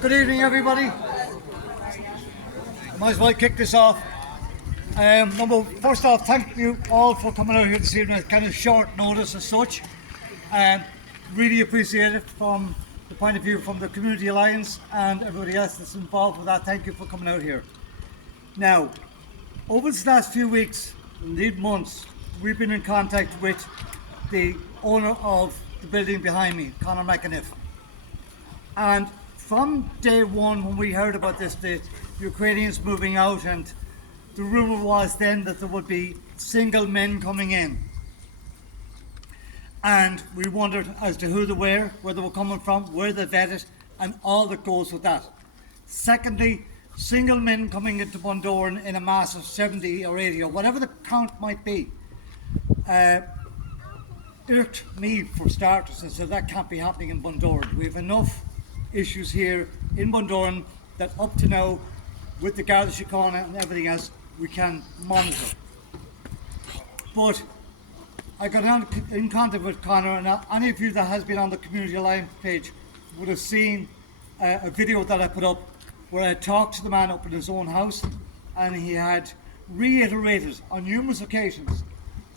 Good evening, everybody. Might as well kick this off. First off, thank you all for coming out here this evening at kind of short notice as such. Really appreciate it from the point of view from the Community Alliance and everybody else that's involved with that. Thank you for coming out here. Now, over the last few weeks, indeed months, we've been in contact with the owner of the building behind me, Conor McAniff. And from day one, when we heard about this, the Ukrainians moving out, and the rumour was then that there would be single men coming in. And we wondered as to who they were, where they were coming from, where they vetted, and all that goes with that. Secondly, single men coming into Bundoran in a mass of 70 or 80 or whatever the count might be. Irked me for starters and said that can't be happening in Bundoran. We have enough issues here in Bundoran that up to now, with the Garda Síochána and everything else, we can monitor. But I got in contact with Conor, and any of you that has been on the Community Alliance page would have seen a video that I put up where I talked to the man up in his own house, and he had reiterated on numerous occasions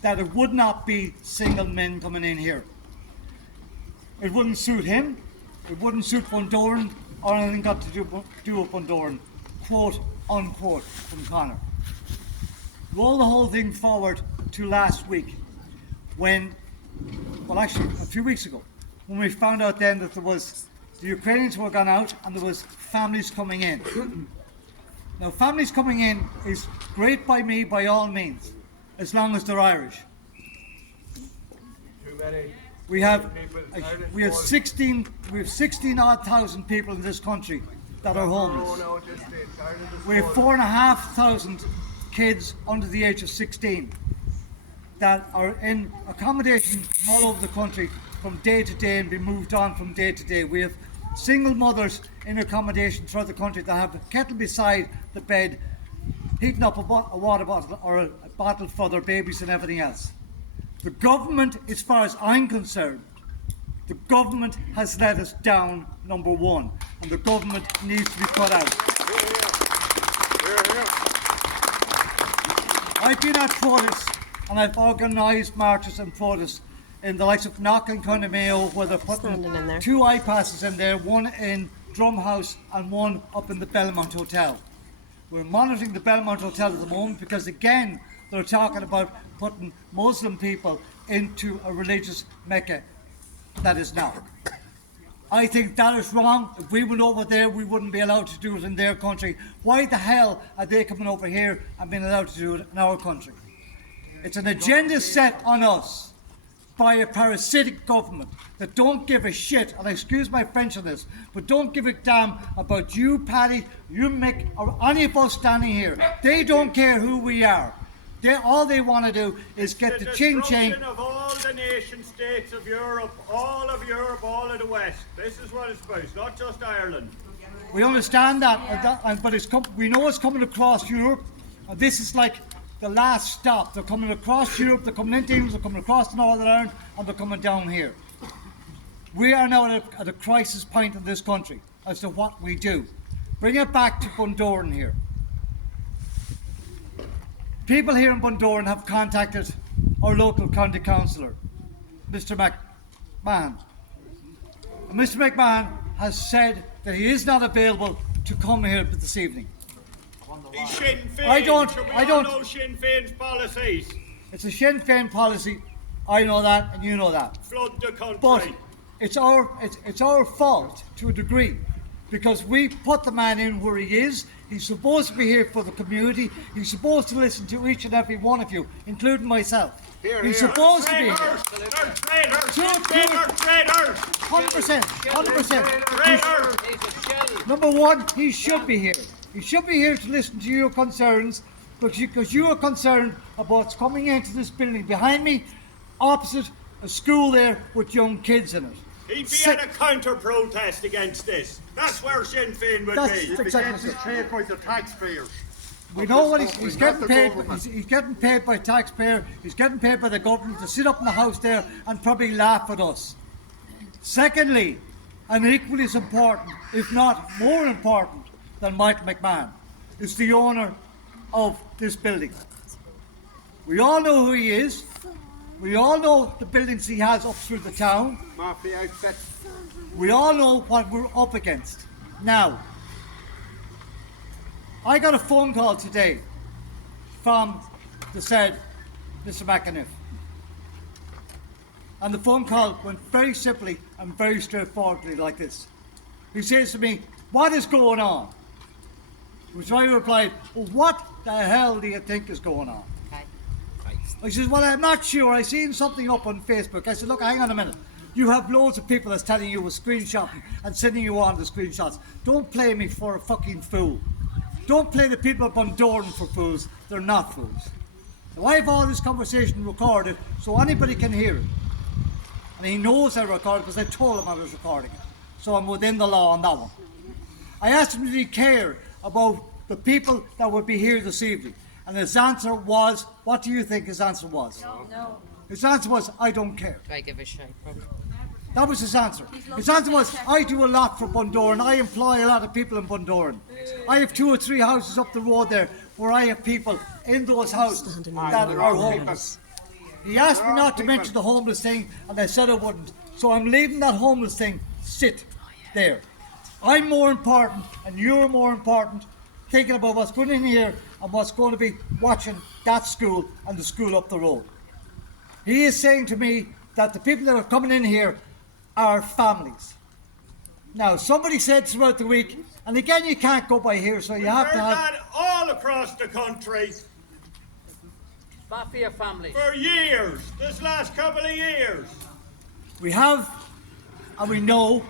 that it would not be single men coming in here. It wouldn't suit him, it wouldn't suit Bundoran, or anything got to do with Bundoran, quote unquote, from Conor. Roll the whole thing forward to last week, when, well actually a few weeks ago, when we found out then that there was, the Ukrainians were gone out and there was families coming in. Now families coming in is great by me by all means, as long as they're Irish. Too many. We have 16 odd thousand people in this country that are homeless. We have 4,500 kids under the age of 16 that are in accommodation all over the country from day to day and be moved on from day to day. We have single mothers in accommodation throughout the country that have a kettle beside the bed, heating up a water bottle or a bottle for their babies and everything else. The government, as far as I'm concerned, the government has let us down, number one, and the government needs to be cut out. I've been at protests and I've organised marches and protests in the likes of Knock and County Mayo, where they're putting 2 eyepasses in there, one in Drumhouse and one up in the Belmont Hotel. We're monitoring the Belmont Hotel at the moment because, again, they're talking about putting Muslim people into a religious Mecca that is not. I think that is wrong. If we went over there, we wouldn't be allowed to do it in their country. Why the hell are they coming over here and being allowed to do it in our country? It's an agenda set on us by a parasitic government that don't give a shit, and excuse my French on this, but don't give a damn about you, Paddy, you, Mick, or any of us standing here. They don't care who we are. All they want to do is get the ching-ching of all the nation states of Europe, all of the West. This is what it's about. It's not just Ireland. We understand that, but we know it's coming across Europe. And this is like the last stop. They're coming across Europe, they're coming into England, they're coming across to Northern Ireland, and they're coming down here. We are now at a crisis point in this country as to what we do. Bring it back to Bundoran here. People here in Bundoran have contacted our local county councillor, Mr. McMahon. And Mr. McMahon has said that he is not available to come here this evening. He's Sinn Féin. I don't know Sinn Féin's policies. It's a Sinn Féin policy. I know that, and you know that. Flood the country. But it's our fault to a degree, because we put the man in where he is. He's supposed to be here for the community. He's supposed to listen to each and every one of you, including myself. He's supposed to be here. Traitors! 100%. Number one, he should be here. He should be here to listen to your concerns, because you are concerned about what's coming into this building behind me, opposite a school there with young kids in it. He'd be at a counter-protest against this. That's where Sinn Féin would be. Exactly. Paid by the taxpayers. We know what he's getting paid. He's getting paid by taxpayer. He's getting paid by the government to sit up in the house there and probably laugh at us. Secondly, and equally as important, if not more important than Michael McMahon, is the owner of this building. We all know who he is. We all know the buildings he has up through the town. Mafia outfit. We all know what we're up against. Now, I got a phone call today from the said Mr. McAniff. And the phone call went very simply and very straightforwardly like this. He says to me, "What is going on?" Which I replied, "Well, what the hell do you think is going on?" I says, "Well, I'm not sure. I seen something up on Facebook." I said, "Look, hang on a minute. You have loads of people that's telling you we're screenshotting and sending you on the screenshots. Don't play me for a fucking fool. Don't play the people of Bundoran for fools. They're not fools." Now, I have all this conversation recorded so anybody can hear it. And he knows I recorded because I told him I was recording it. So I'm within the law on that one. I asked him, did he care about the people that would be here this evening? And his answer was, what do you think his answer was? No. His answer was, I don't care. I give a shit. That was his answer. His answer was, I do a lot for Bundoran. I employ a lot of people in Bundoran. I have 2 or 3 houses up the road there where I have people in those houses that are homeless. He asked me not to mention the homeless thing, and I said I wouldn't. So I'm leaving that homeless thing sit there. I'm more important, and you're more important, thinking about what's going in here and what's going to be watching that school and the school up the road. He is saying to me that the people that are coming in here are families. Now, somebody said throughout the week, and again, you can't go by here, so you have to have... that all across the country Mafia family. for years, this last couple of years. We have, and we know,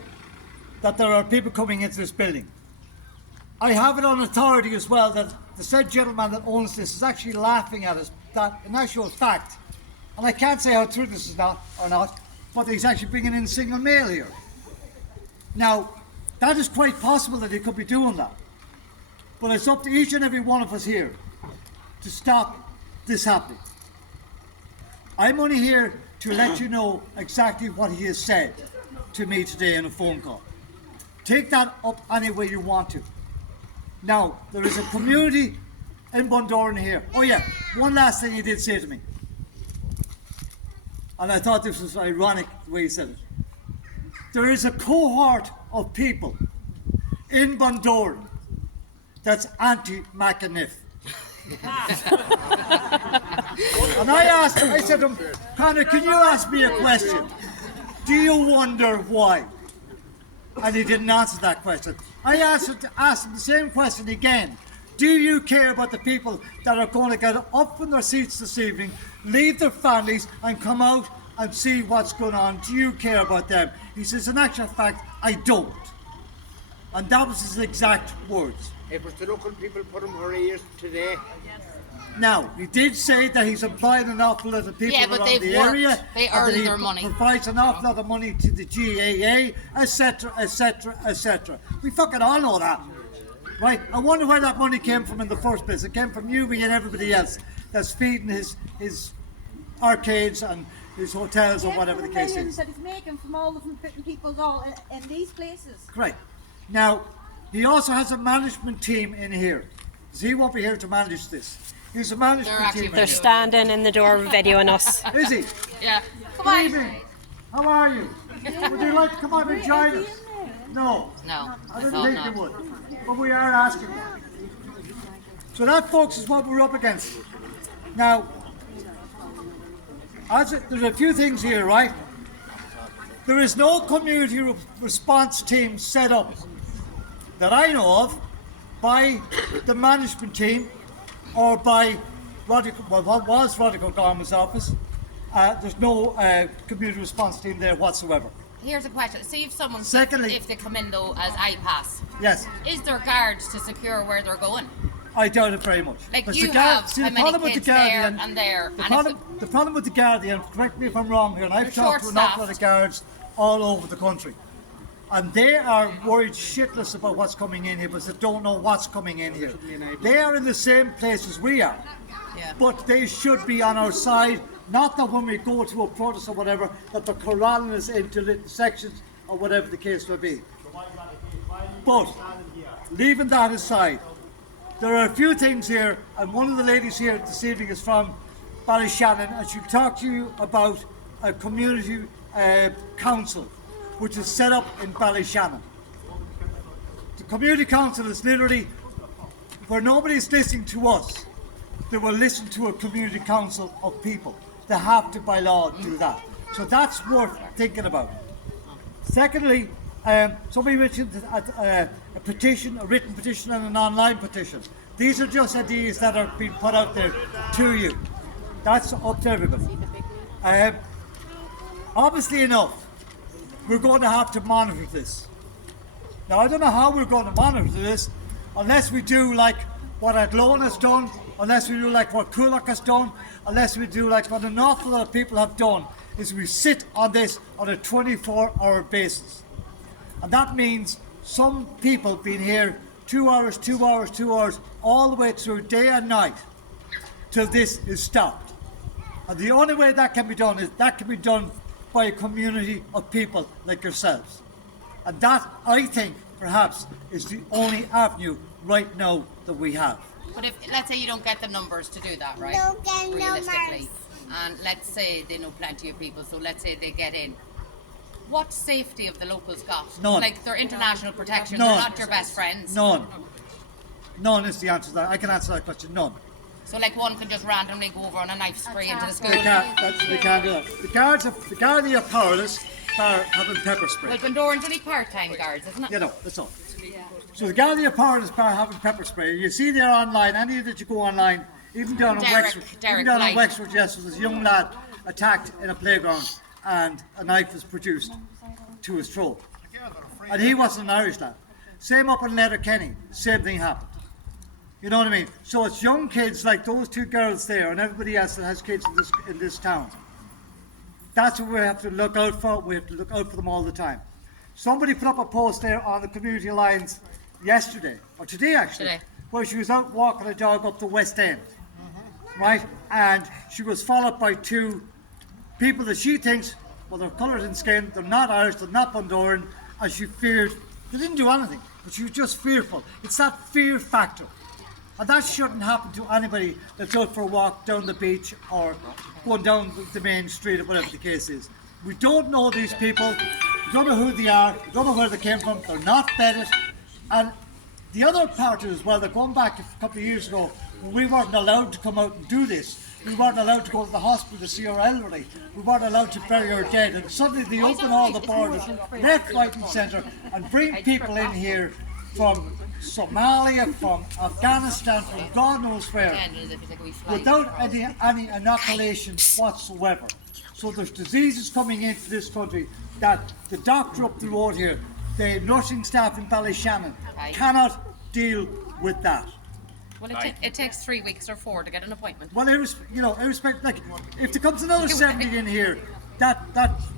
that there are people coming into this building. I have it on authority as well that the said gentleman that owns this is actually laughing at us, that in actual fact, and I can't say how true this is not or not, but he's actually bringing in single male here. Now, that is quite possible that he could be doing that. But it's up to each and every one of us here to stop this happening. I'm only here to let you know exactly what he has said to me today in a phone call. Take that up any way you want to. Now, there is a community in Bundoran here. Oh yeah, one last thing he did say to me. And I thought this was ironic the way he said it. There is a cohort of people in Bundoran that's anti-McAniff. And I said to him, Connor, can you ask me a question? Do you wonder why? And he didn't answer that question. I asked him the same question again. Do you care about the people that are going to get up from their seats this evening, leave their families and come out and see what's going on? Do you care about them? He says, in actual fact, I don't. And that was his exact words. It was the local people put him for ears today. Now, he did say that he's employing an awful lot of people Yeah, but around they've the worked. area. They and earn that he their money. provides an awful lot of money to the GAA, etc., etc., etc. We fucking all know that. Right? I wonder where that money came from in the first place. It came from you and everybody else that's feeding his arcades and his hotels or whatever the case millions is. that he's making from all of them putting people all in these places. Right. Now, he also has a management team in here. So he won't be here to manage this. He's a management They're actually team in They're here. standing in the door videoing us. Is he? Yeah. Come Good on. evening. How are you? Would you like to come out and join us? No. No, I I didn't thought think not. you would. But we are asking you. So that, folks, is what we're up against. Now, there's a few things here, right? There is no community response team set up that I know of by the management team or by what was Radical Garment's office. There's no community response team there whatsoever. Here's a question. See if someone, Secondly- if they come in though as I-Pass, Yes, is there guards to secure where they're going? I doubt it very much. Like But you the Guar- have see, how the many problem with kids the there Guardian, and there, The and problem, the problem with the Guardian, correct me if I'm wrong here, and I've They're talked to an awful lot of short-staffed. guards all over the country, and they are worried shitless about what's coming in here because they don't know what's coming in here. They are in the same place as we are, Yeah. but they should be on our side Not that when we go to a protest or whatever, that they're corralling us into little sections or whatever the case may be. But, leaving that aside, there are a few things here, and one of the ladies here this evening is from Ballyshannon, and she'll talk to you about a community council which is set up in Ballyshannon. The community council is literally where nobody's listening to us. They will listen to a community council of people. They have to, by law, do that. So that's worth thinking about. Secondly, somebody mentioned a petition, a written petition and an online petition. These are just ideas that are being put out there to you. That's up to everybody. Obviously enough, we're going to have to monitor this. Now, I don't know how we're going to monitor this unless we do like what Athlone has done, unless we do like what Coolock has done, unless we do like what an awful lot of people have done, is we sit on this on a 24-hour basis. And that means some people being here 2 hours, 2 hours, 2 hours, all the way through day and night till this is stopped. And the only way that can be done is that can be done by a community of people like yourselves. And that, I think, perhaps, is the only avenue right now that we have. But if, let's say you don't get the numbers to do that, right? Don't get Realistically. And let's say they know plenty of people, so let's say they get in. What safety have the locals got? None. Like, they're international protection, None. they're not your best friends. None. None is the answer to that. I can answer that question. None. So like one can just randomly go over on a knife spray into the school. They can't do that. The Gardaí are powerless, bar having pepper spray. Well, Bundoran's only part-time guards, isn't it? You know, that's all. So the Gardaí are powerless, bar having pepper spray. You see there online, any that you go online, even down in Wexford, yes, there was a young lad attacked in a playground and a knife was produced to his throat. And he wasn't an Irish lad. Same up in Letterkenny, same thing happened. You know what I mean? So it's young kids like those two girls there and everybody else that has kids in this town. That's what we have to look out for. We have to look out for them all the time. Somebody put up a post there on the Community Alliance yesterday, or today actually, where she was out walking a dog up the West End, right? And she was followed by two people that she thinks, well, they're coloured in skin, they're not Irish, they're not Bundoran, and she feared. They didn't do anything, but she was just fearful. It's that fear factor. And that shouldn't happen to anybody that's out for a walk down the beach or going down the main street or whatever the case is. We don't know these people, we don't know who they are, we don't know where they came from, they're not vetted. And the other part is, as well, they're going back a couple of years ago, when we weren't allowed to come out and do this. We weren't allowed to go to the hospital to see our elderly. We weren't allowed to bury our dead. And suddenly they open all the borders, left, right and centre, and bring people in here from Somalia, from Afghanistan, from God knows where, without any inoculation whatsoever. So there's diseases coming into this country that the doctor up the road here, the nursing staff in Ballyshannon, cannot deal with that. Well, it takes 3 weeks or 4 to get an appointment. Well, irrespective, like, if there comes another 70 in here, that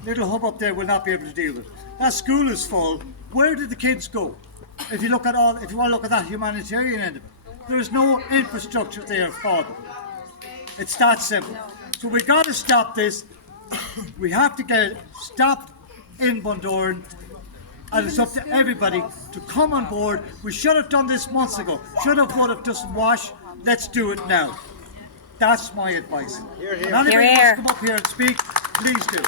little hub up there will not be able to deal with it. That school is full. Where did the kids go? If you want to look at that humanitarian end of it, there is no infrastructure there for them. It's that simple. So we got to stop this. We have to get it stopped in Bundoran, and it's up to everybody to come on board. We should have done this months ago. Should have put it just wash. Let's do it now. That's my advice. And anybody wants to come up here and speak, please do.